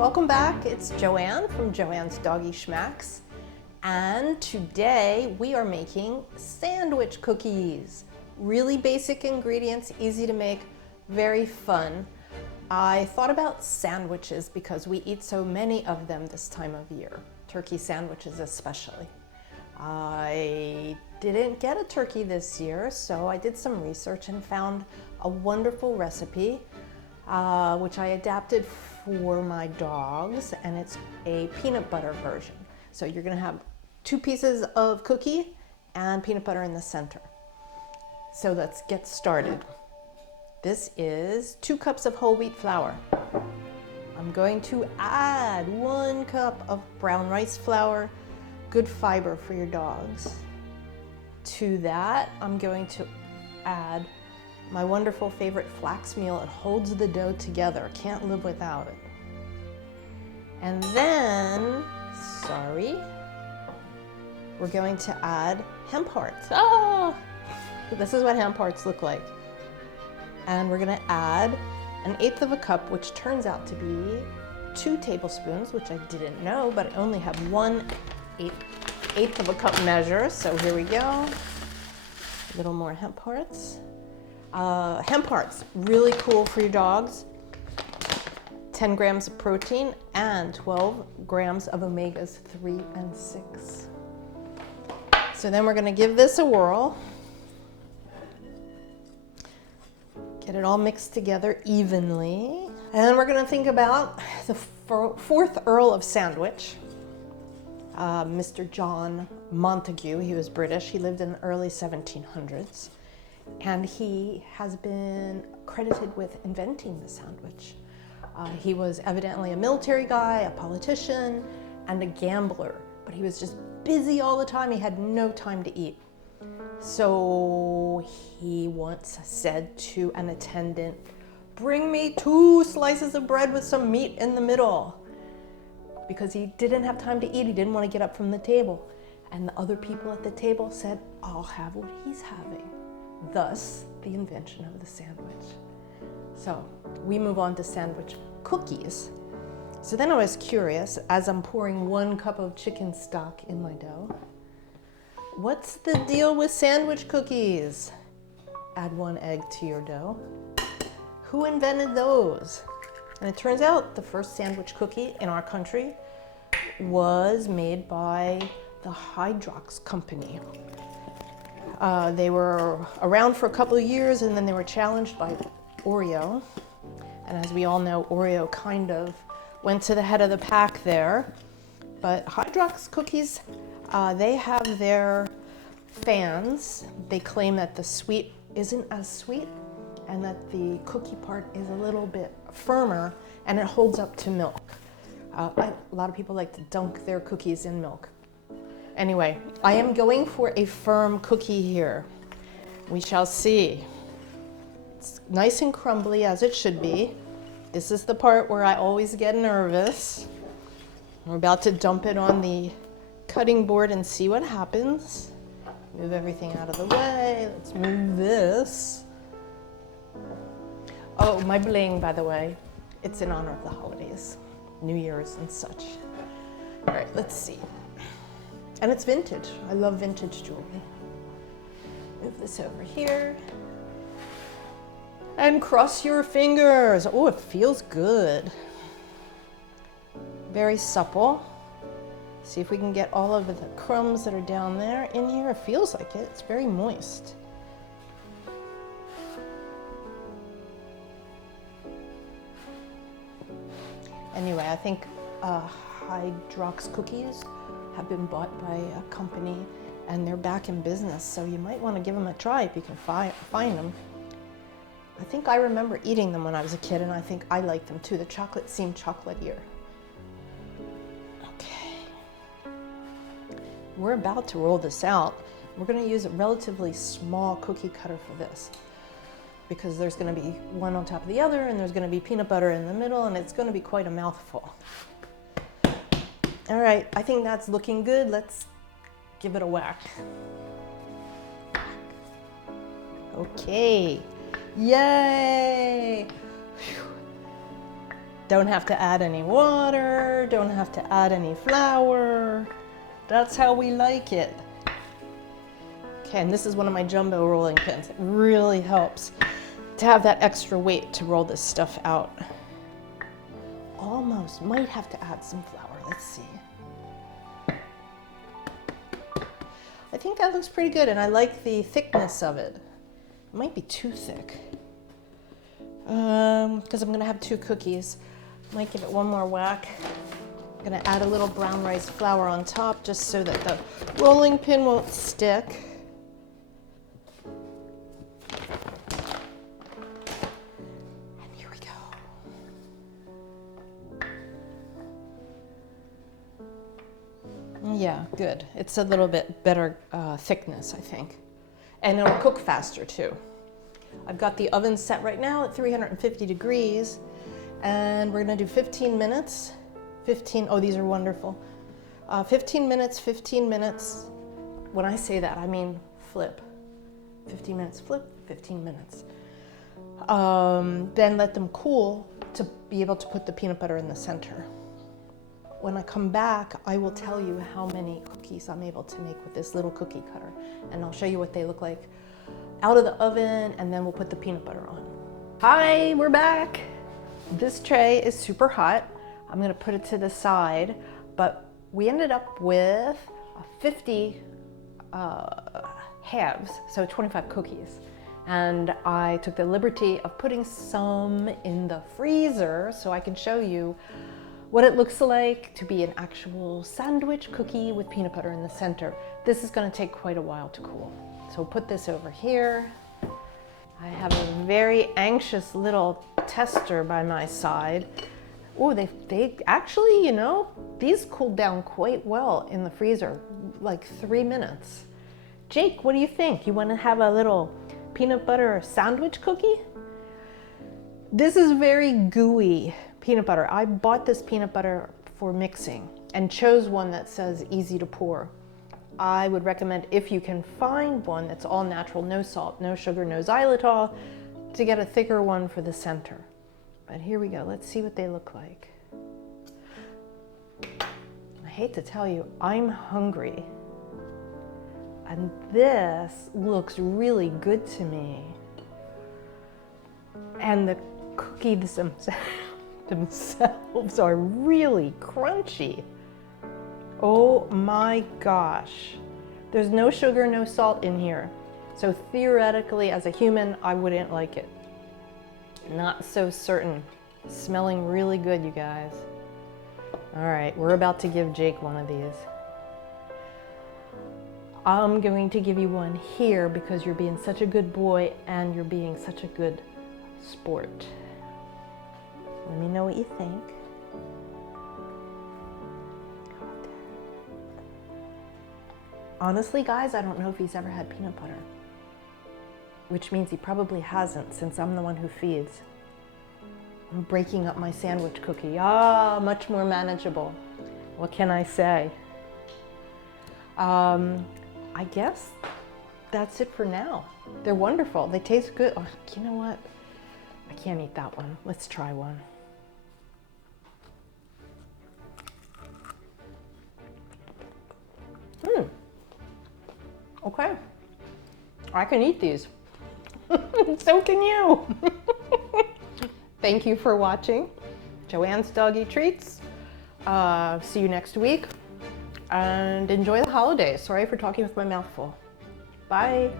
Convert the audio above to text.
welcome back. It's Joanne from Joanne's Doggy Schmacks. And today we are making sandwich cookies. Really basic ingredients, easy to make, very fun. I thought about sandwiches because we eat so many of them this time of year, turkey sandwiches especially. I didn't get a turkey this year, so I did some research and found a wonderful recipe which I adapted for my dogs, and it's a peanut butter version. So you're gonna have 2 pieces of cookie and peanut butter in the center. So let's get started. This is 2 cups of whole wheat flour. I'm going to add 1 cup of brown rice flour, good fiber for your dogs. To that, I'm going to add my wonderful favorite flax meal. It holds the dough together. Can't live without it. And then, we're going to add hemp hearts. Oh, this is what hemp hearts look like. And we're gonna add 1/8 of a cup, which turns out to be 2 tablespoons, which I didn't know, but I only have 1/8 of a cup measure. So here we go. A little more hemp hearts. Hemp hearts, really cool for your dogs. 10 grams of protein and 12 grams of omegas 3 and 6. So then we're gonna give this a whirl. Get it all mixed together evenly. And we're gonna think about the 4th Earl of Sandwich, Mr. John Montague. He was British. He lived in the early 1700s. And he has been credited with inventing the sandwich. He was evidently a military guy, a politician, and a gambler, but he was just busy all the time. He had no time to eat. So he once said to an attendant, "Bring me 2 slices of bread with some meat in the middle," because he didn't have time to eat. He didn't want to get up from the table. And the other people at the table said, "I'll have what he's having." Thus, the invention of the sandwich. So we move on to sandwich cookies. So then I was curious, as I'm pouring 1 cup of chicken stock in my dough, what's the deal with sandwich cookies? Add 1 egg to your dough. Who invented those? And it turns out the first sandwich cookie in our country was made by the Hydrox company. They were around for a couple of years, and then they were challenged by Oreo. And as we all know, Oreo kind of went to the head of the pack there. But Hydrox cookies, they have their fans. They claim that the sweet isn't as sweet and that the cookie part is a little bit firmer and it holds up to milk. A lot of people like to dunk their cookies in milk. Anyway, I am going for a firm cookie here. We shall see. It's nice and crumbly, as it should be. This is the part where I always get nervous. We're about to dump it on the cutting board and see what happens. Move everything out of the way. Let's move this. Oh, my bling, by the way. It's in honor of the holidays, New Year's and such. All right, let's see. And it's vintage. I love vintage jewelry. Move this over here. And cross your fingers. Oh, it feels good. Very supple. See if we can get all of the crumbs that are down there in here. It feels like it. It's very moist. Anyway, I think Hydrox cookies have been bought by a company and they're back in business, so you might want to give them a try if you can find them. I think I remember eating them when I was a kid, and I think I liked them too. The chocolate seemed chocolatier. Okay. We're about to roll this out. We're going to use a relatively small cookie cutter for this because there's going to be one on top of the other, and there's going to be peanut butter in the middle, and it's going to be quite a mouthful. All right, I think that's looking good. Let's give it a whack. Okay. Yay! Whew. Don't have to add any water, don't have to add any flour. That's how we like it. Okay, and this is one of my jumbo rolling pins. It really helps to have that extra weight to roll this stuff out. Almost, might have to add some flour, let's see. I think that looks pretty good, and I like the thickness of it. It might be too thick. Because I'm gonna have 2 cookies. Might give it one more whack. I'm gonna add a little brown rice flour on top just so that the rolling pin won't stick. And here we go. Yeah, good. It's a little bit better thickness, I think. And it'll cook faster too. I've got the oven set right now at 350 degrees, and we're gonna do 15 minutes. Oh, these are wonderful. 15 minutes, 15 minutes. When I say that, I mean flip. 15 minutes, flip, 15 minutes. Then let them cool to be able to put the peanut butter in the center. When I come back, I will tell you how many cookies I'm able to make with this little cookie cutter, and I'll show you what they look like out of the oven, and then we'll put the peanut butter on. Hi, we're back. This tray is super hot. I'm gonna put it to the side, but we ended up with 50 halves, so 25 cookies. And I took the liberty of putting some in the freezer so I can show you what it looks like to be an actual sandwich cookie with peanut butter in the center. This is gonna take quite a while to cool. So we'll put this over here. I have a very anxious little tester by my side. Oh, they actually, you know, these cooled down quite well in the freezer, like 3 minutes. Jake, what do you think? You wanna have a little peanut butter sandwich cookie? This is very gooey peanut butter. I bought this peanut butter for mixing and chose one that says easy to pour. I would recommend, if you can find one that's all natural, no salt, no sugar, no xylitol, to get a thicker one for the center. But here we go, let's see what they look like. I hate to tell you, I'm hungry. And this looks really good to me. And the cookies themselves are really crunchy. Oh my gosh. There's no sugar, no salt in here. So theoretically, as a human, I wouldn't like it. Not so certain. Smelling really good, you guys. All right, we're about to give Jake one of these. I'm going to give you one here because you're being such a good boy and you're being such a good sport. Let me know what you think. Honestly, guys, I don't know if he's ever had peanut butter, which means he probably hasn't, since I'm the one who feeds. I'm breaking up my sandwich cookie. Ah, much more manageable. What can I say? I guess that's it for now. They're wonderful. They taste good. Oh, you know what? I can't eat that one. Let's try one. Okay, I can eat these. So can you. Thank you for watching Joanne's Doggy Treats. See you next week, and enjoy the holidays. Sorry for talking with my mouth full. Bye.